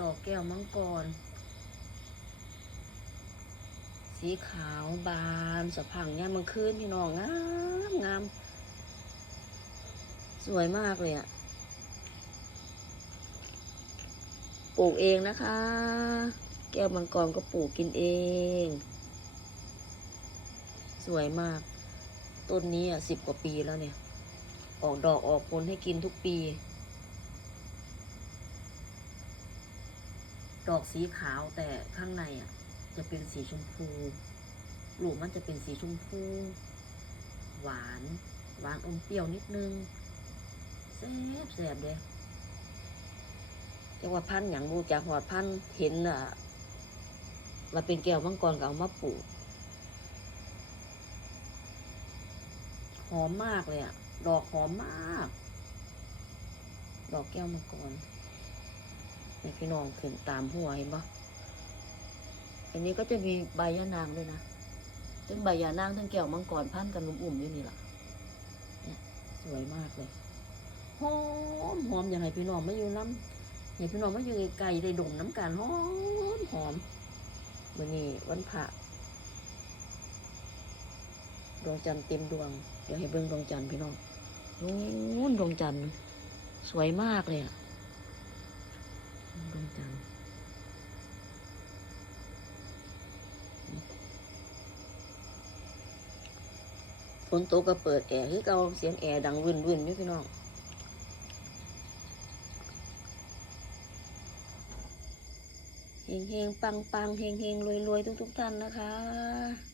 ดอกแก้วมังกร สีขาวบานสะพังเนี่ยมันคืนพี่น้องงามงามสวยมากเลยอะปลูกเองนะคะ แก้วมังกรก็ปลูกกินเอง สวยมาก ต้นนี้อะสิบกว่าปีแล้วเนี่ย ออกดอกออกผลให้กินทุกปี ดอกสีขาวแต่ข้างในอะ จะเป็นสีชมพู ลูกมันจะเป็นสีชมพู หวาน หวานอมเปรี้ยวนิดนึงแซ่บแซ่บเลยจังว่าพันธุ์อย่างบูจากหอดพันธุ์เห็นอะมาเป็นแก้วมังกรก็เอามาปลูกหอมมากเลยอะ ดอกหอมมาก ดอกแก้วมังกร นี่พี่น้องขึ้นตามหัวเห็นปะอันนี้ก็จะมีใบยะนางด้วยนะทั้งใบยานางทั้งแก้วมังกรพันกันลุ่มอยู่นี่แหละเนี่ยสวยมากเลยหอมหอมอย่างไรพี่น้องไม่อยู่น้ำอย่างพี่น้องไม่อยู่ไกลได้ดมน้ำกันหอมหอมวันนี้วันพระดวงจันทร์เต็มดวง เดี๋ยวให้เบิ่งดวงจันทร์พี่น้องนู้นดวงจันทร์สวยมากเลยอะ ดวงจันฝนตกก็เปิดแอร์คือเก่าเสียงแอร์ดังวุ่นวุ่นอยู่พี่น้องเฮงเฮงปังปังเฮงเฮงรวยรวยทุกทุกท่านนะคะ